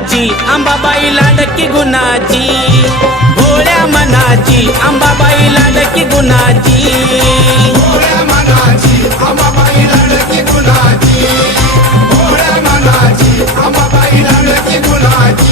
मनाची अंबाबाई लाडकी गुणाची, भोळ्या मनाची अंबाबाई लाडकी गुणाची, भोळ्या मनाची अंबाबाई लाडकी गुणाची, भोळ्या मनाची अंबाबाई लाडकी गुणाची।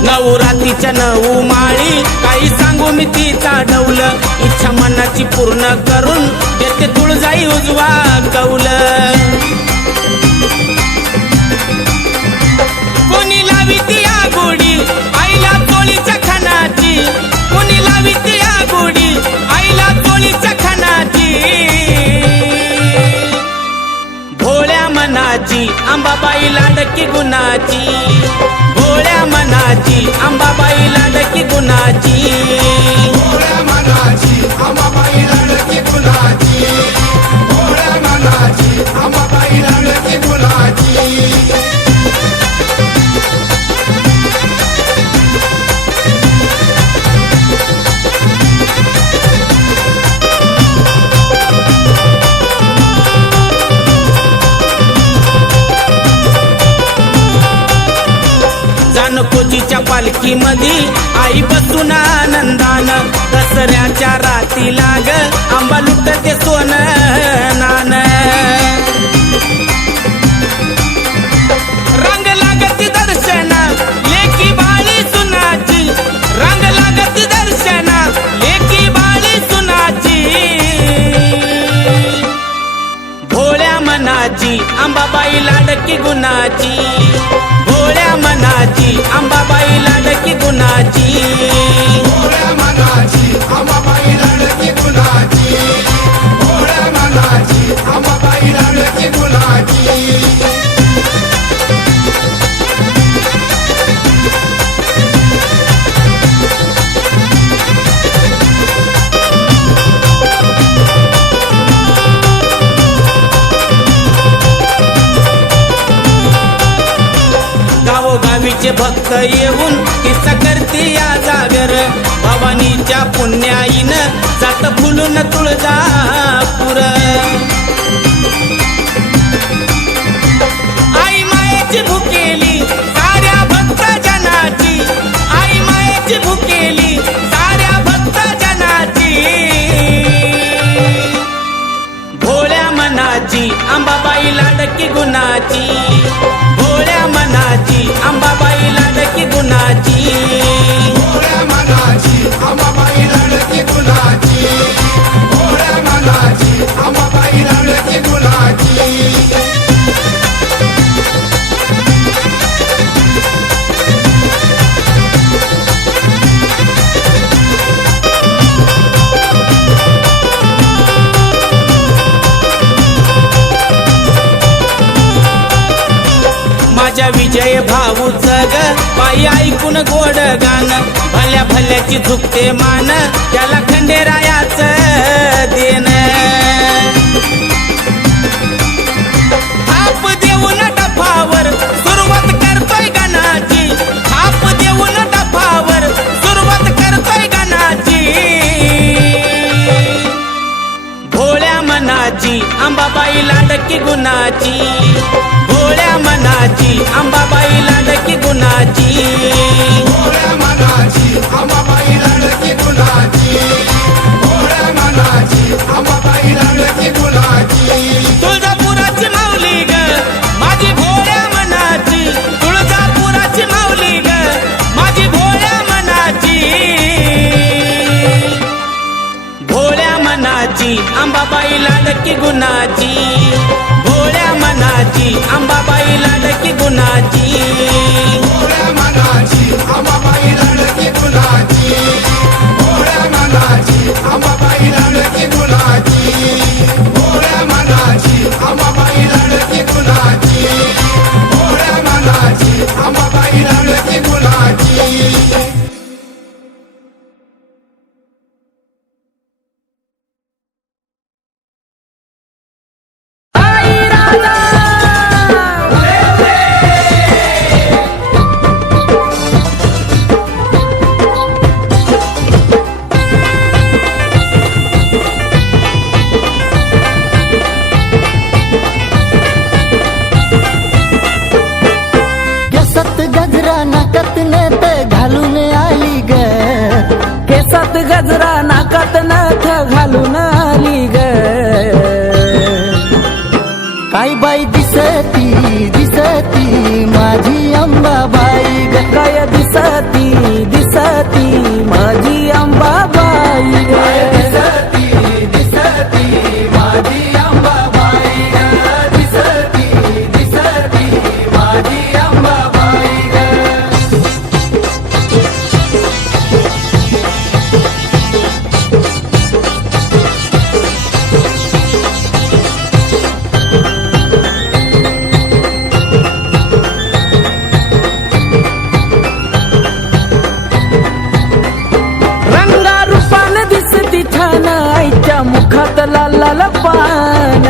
नवरात्रीच्या 9 माळी काही सांगू मी तिचा ढवल, इच्छा मनाची पूर्ण करून देते तुळजाई उजवा कौल। कोणी लावी ती आगोडी आईला चोळीच्या खानाची, कोणी लावी ती आगोडी आईला चोळीच्या खानाची, भोळ्या मनाची अंबाबाई लाडकी गुणाची, भोळ्या मनाची अंबाबाई लाडकी गुणाची, भोळ्या मनाची अंबाबाई लाडकी गुणाची, भोळ्या मनाची अंबाबाई लाडकी गुणाची। कोचीच्या पालखी मध्ये आई बसून आनंदान, दसऱ्याच्या राती लाग आंबा लुटते सोन नान, रंग लागती दर्शन लेकी बाळी सुनाची, रंग लागती दर्शन लेकी बाळी सुनाची, भोळ्या मनाची अंबाबाई लाडकी गुणाची, भोळ्या मनाची अंबाबाई लाडकी गुणाची, भोळ्या मनाची अंबाबाई लाडकी गुणाची, भोळ्या मनाची अंबाबाई लाडकी गुणाची। गावोगावीचे भक्त येऊन किस्सा करते या जागर, भवानीच्या पुण्याईनं जात फुलून तुळजापूर, आई मायेची भुकेली साऱ्या भक्त जनाची, आई मायेची भुकेली साऱ्या भक्त जनाची, भोळ्या मनाची अंबाबाई लाडकी गुणाची, भोळ्या मनाची अंबाबाई लाडकी गुणाची, भोळ्या मनाची अंबाबाई लाडकी गुणाची, भोळ्या मनाची अंबाबाई लाडकी गुणाची। माझ्या विजय भाऊचं ग पायी ऐकून गोड गाण, भल्या भल्याची झुकते मान त्याला खंडेरायाचं देण, थाप देऊन डफावर सुरुवात करतोय गाण्याची, थाप देऊन डफावर सुरुवात करतोय गाण्याची, भोळ्या मनाची अंबाबाई लाडकी गुणाची, भोळ्या मनाची अंबाबाई लाडकी गुणाची, भोळ्या मनाची अंबाबाई लाडकी गुणाची, भोळ्या मनाची अंबाबाई लाडकी गुणाची। तुळजापुराची माऊली ग माझी भोळ्या मनाची, तुळजापुराची माऊली ग माझी भोळ्या मनाची, भोळ्या मनाची अंबाबाई लाडकी गुणाची, भोळ्या मनाची अंबाबाई लाडकी गुणाची। दिसती दिसती माझी अंबाबाई ग. काय दिसती दिसती माझी अंबाबाई ग. दिसती दिसती माझी अंबाबाई ग. दिसती दिसती माझी अंबाबाई ग. रंगारूपान दिसती छान आईच्या मुखात लाल लाल पान.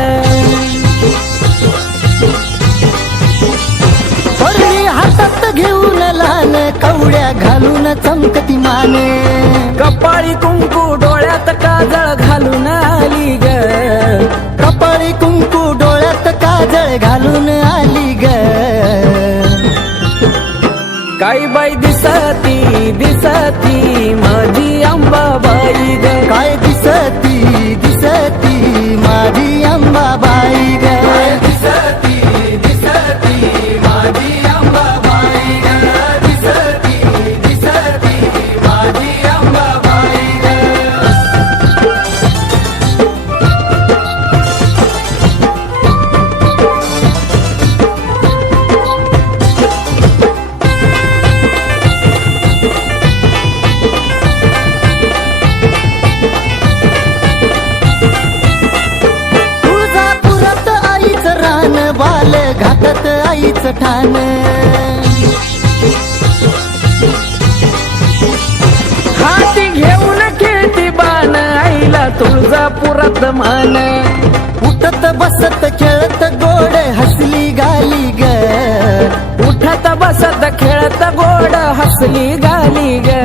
परळी हातात घेऊन लहान कवड्या घालून चमकती माने. कपाळी कुंकू डोळ्यात काजळ घालून आली ग. कपाळी कुंकू डोळ्यात काजळ घालून आली ग. काय बाई दिसती दिसती माझी अंबाबाई ग. काय दिसती दिसती माझी अंबाबाई ग. दिसती दिसती माझी अंबाबाई ग. दिसती दिसती माझी अंबाबाई ग. तुळजापुरात आईचं रान बाल घाटात आईचं ठाण. हाती घेऊन खेळती बाण आईला तुळजापुरात मान. उठत बसत खेळत गोड हसली गाली ग. उठत बसत खेळत गोड हसली गाली ग.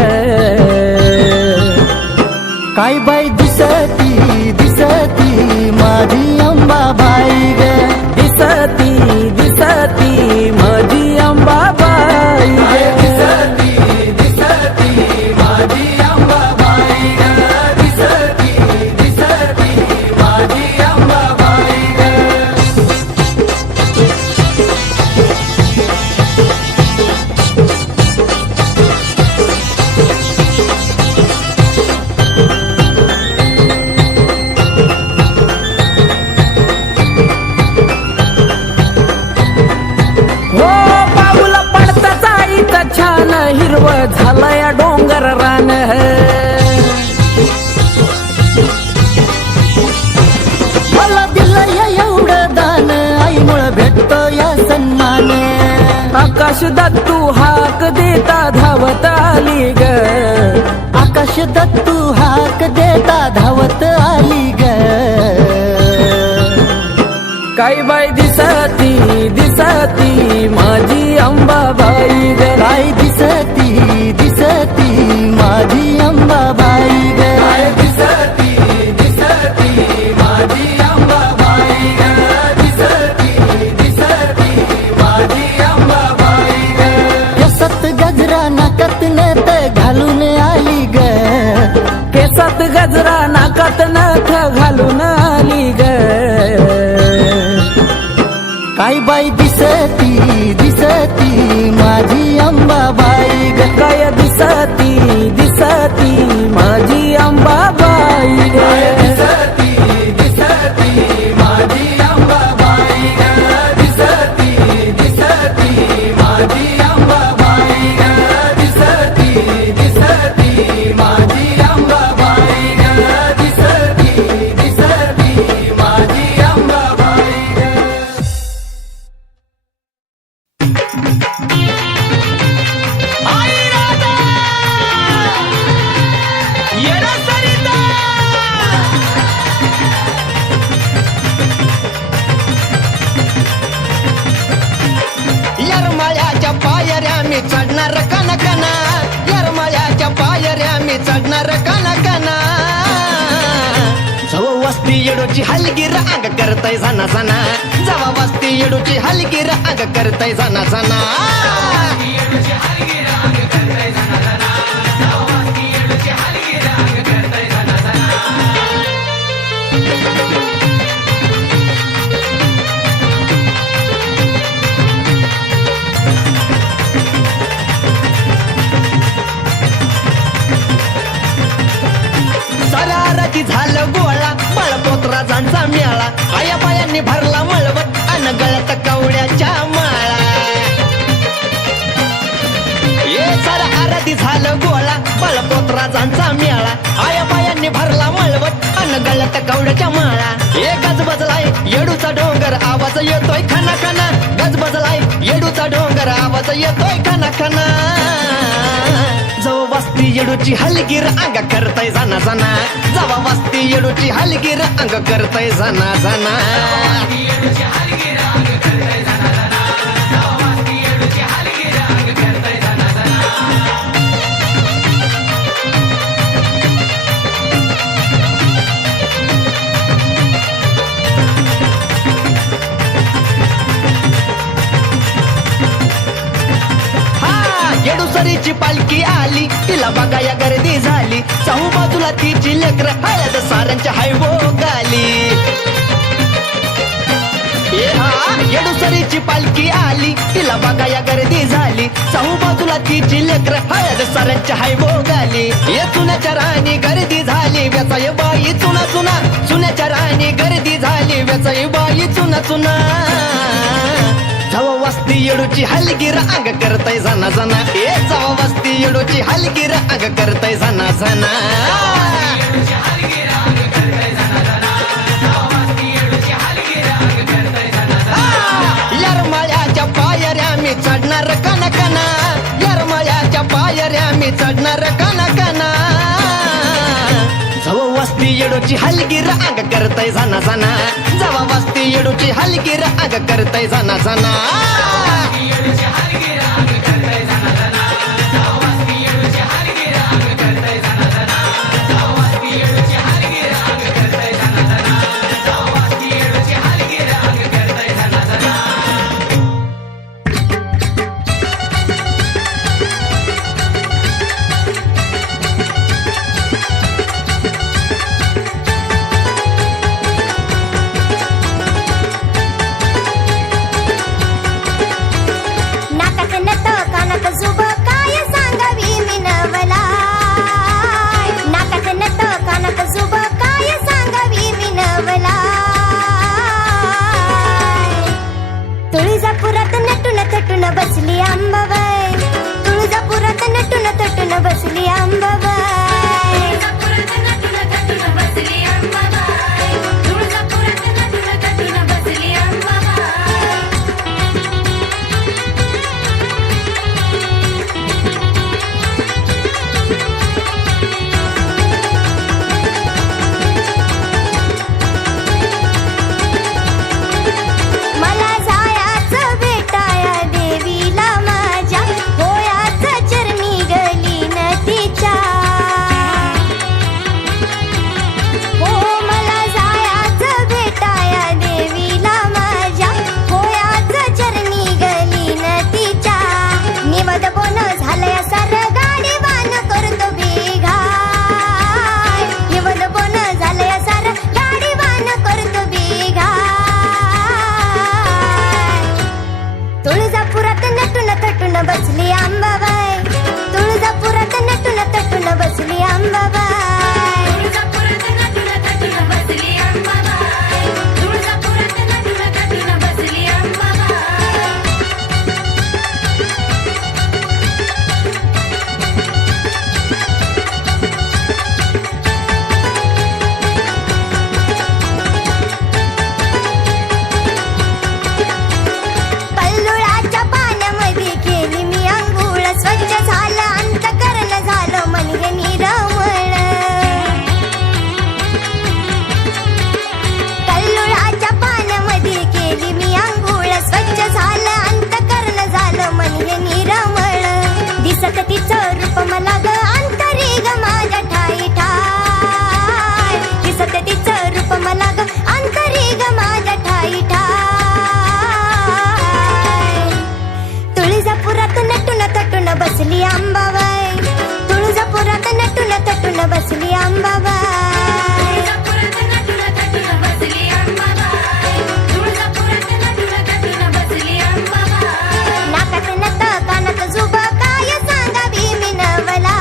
काय बाई दिसती दिसती माझी अंबाबाई ग. दिसती दिसती माझी अंबाबाई ग. दिसती दिसती माझी अंबाबाई ग. दिसती दिसती माझी अंबाबाई ग. हो पाऊला पडताच आईचा छान हिरव झालंय डोंगर रान. मला दिलं एवढं दान आईमुळं भेटतो या सन्मान. आकाश दत्तू हाक देता धावत आली ग. आकाश दत्तू हाक देता धावत आली ग. काय बाई दिसती दिसती माझी अंबाबाई ग. काय दिसती दिसती माझी अंबाबाई ग. दिसती दिसती माझी अंबाबाई ग. दिसती दिसती माझी अंबाबाई ग. केसात गजरा नाकात नथ घालून आली ग. केसात गजरा नाकात नथ घालून आली ग. काय बाई दिसती दिसती माझी अंबाबाई ग. काय दिसती दिसती माझी अंबाबाई ग. दिसती दिसती माझी अंबाबाई ग. दिसती दिसती माझी अंबाबाई ग. दिसती दिसती माझी अंबाबाई ग. दिसती दिसती माझी अंबाबाई ग. यरमाळ्याच्या पायऱ्या मी चढणार कनकना. यरमाळ्याच्या पायऱ्या मी चढणार कनकना. जव वस्ती येडूची हलगीर अंग करतय सना सना. जवा वस्ती येडूची हलगीर अंग करतय सना सना. जांचा मेळा आया बायांनी भरला मळवट अन गळ्यात कवड्याच्या माळा ये सारा आराधी झालं गोळा बळपोत्रा जांचा मेळा आया बायांनी भरला मळवट अन गळ्यात कवड्याच्या माळा ये गजबजलाय येडूचा डोंगर आवाज येतोय खना खना गजबजलाय येडूचा डोंगर आवाज येतोय खना खना जवा वस्ती येडूची हलगीर अंग करतय जाना जाना जवा वस्ती येडूची हलगीर अंग करतय जाना जाना येडूसरीची पालखी आली तिला बघाया गर्दी झाली चहू बाजूला तिची लेकर हळद साऱ्यांच्या हायवो गाली येडूसरीची पालखी आली तिला बघाया गर्दी झाली चहू बाजूला तिची लेकर हळद साऱ्यांच्या हायवो गाली ये चुन्याच्या राणी गर्दी झाली व्यचाय बाई चुना चुना चुन्याच्या राणी गर्दी झाली व्यचाय बाई चुना चुना जवा वस्ती येडूची हलगीर अंग करतय जाना जाना ए जवा वस्ती येडूची हलगीर अंग करतय जाना जाना यरमाळ्याच्या पायऱ्या मी चढणार कना कना यरमाळ्याच्या पायऱ्या मी चढणार कना कना जवा वस्ती येडूची हलगीर अंग करतय जाना जाना जवा वस्ती येडूची हलगीर अंग करतय जाना जाना तुळजापुरात नटून थटून बसली अंबाबाई तुळजापुरात नटून थटून बसली अंबाबाई मला जायाचं भेटाया देवीला माझ्या होयाचं चरणी गली नदीच्या हो मला जायाचं भेटाया देवीला माझ्या होयाचं चरणी गली नदीच्या निवद बोन झालंय सर गाडी वान करतो बेघाय निवद बोन झालंय सर गाडी वान करतो बेघाय तुळजापुरात नटून थटून बसली अंबाबाई तुळजापुरात नटून थटून बसली अंबाबाई पल्लुळाच्या पाण्यामध्ये केली मी अंघोळ स्वच्छ झालं अंतकरण झालं मन हे निरमळ पल्लुळाच्या पाण्यामध्ये केली मी अंघोळ स्वच्छ झालं अंतकरण झालं मन हे निरमळ दिसत तिचं रूप मला ग अंतरी ग माझ्या ठाई ठाय दिसत तिचं रूप मला ग अंतरी ग माझ्या ठाई ठाय तुळजापुरात नटून थटून बसली अंबाबाई तुळजापुरात नटून थटून बसली अंबाबाई नाकात नथ कानात जुब काय सांगावी मी नवला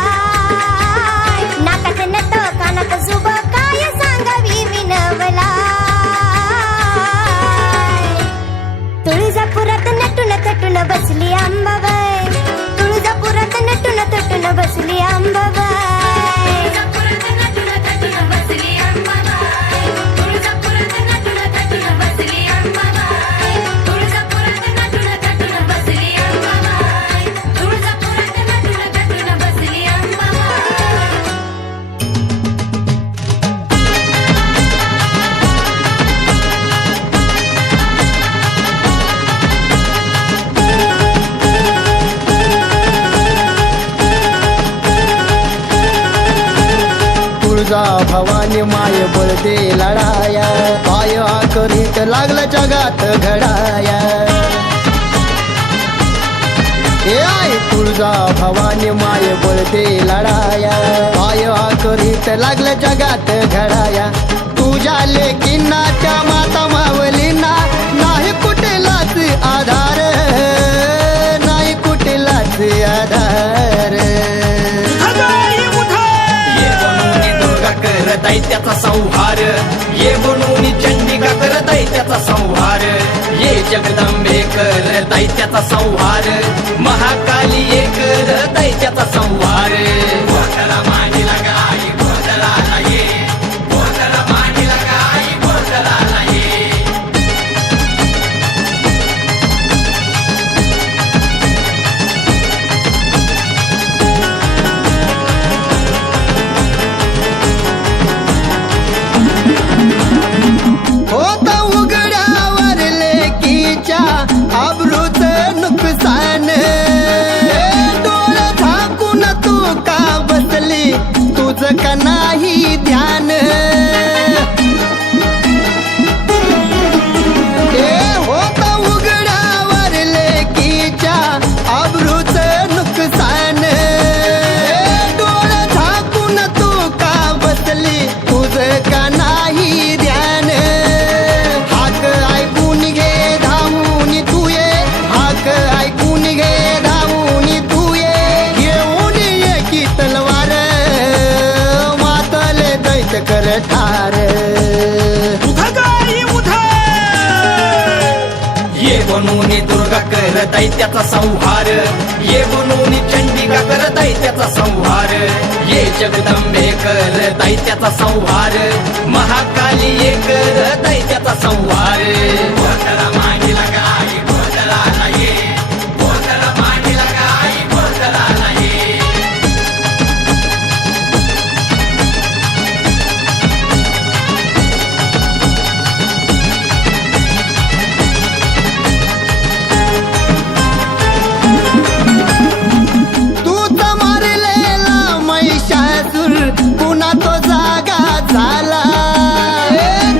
नाकात नथ कानात जुब काय सांगावी मी नवला नटून बसली अंबाबाई तुळजापुरात नटून थटून बसली अंबाबाई तुळजा भवानी माय बळदे लढाया पाय करीत लागलं जगात घडाया हे आई तुळजा भवानी माय बळदे लढाया पाय करीत लागलं जगात घडाया तुझ्या लेकींना त्या माता मावलींना नाही कुठलाच आधार नाही कुठलाच आधार दैत्याचा संहार ये म्हणून चंडिका कर दैत्याचा संहार ये जगदंबे कर दैत्याचा संहार महाकाली ये कर दैत्याचा संहार गोंधळा मांडीला गाई गोंधळाला ये गोंधळा मांडीला गाई गोंधळाला ये होत उघड्यावर लेकीच्या आबरूच नुकसान डोळं झाकून तू का बसली तुझं का नाही ध्यान होत उघड्यावर लेकीच्या आबरूच नुकसान डोळं झाकून तू का बसली तुझं का नाही ध्यान हाक ऐकून घे धावून तू ये हाक ऐकून घे धावून तू ये घेऊन ये की तलवार मातले दैत कर ठार ये बनून दुर्गा कर दैत्याचा संहार ये बनून चंडिका कर दैत्याचा संहार ये जगदंबे कर दैत्याचा संहार महाकाली ये कर दैत्याचा संहार गोंधळा मांडीला गाई गोंधळाला ये गोंधळा मांडीला गाई गोंधळाला ये तूच मारलेला महिषासूर पुन्हा तो जागा झाला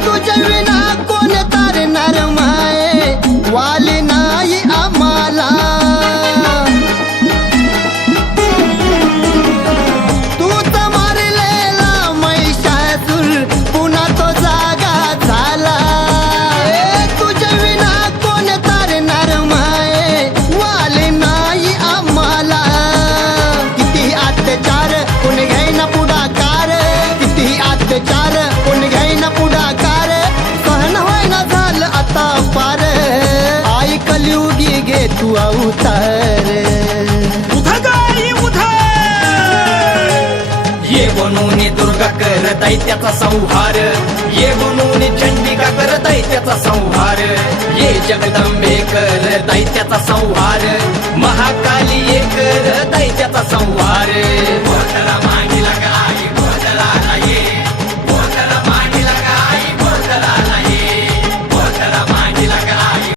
तुझ्या विना कोण तारणार माये वाली नाही आम्हाला तूच मारलेला महिषासूर पुन्हा तो जागा झाला तुझ्या विना कोण तारणार माये वाली नाही आम्हाला किती अत्याचार कोण घ्यायना पुढाकार किती अत्याचार कोण घ्यायना पुढाकार सहन व्हायना झालं आता पार आई कलियुगी घे तू अवतार ये बनून दुर्गा कर दैत्याचा संहार ये बनून चंडिका कर दैत्याचा संहार ये जगदंबे कर दैत्याचा संहार महाकाली ये कर दैत्याचा संहार गोंधळा मांडीला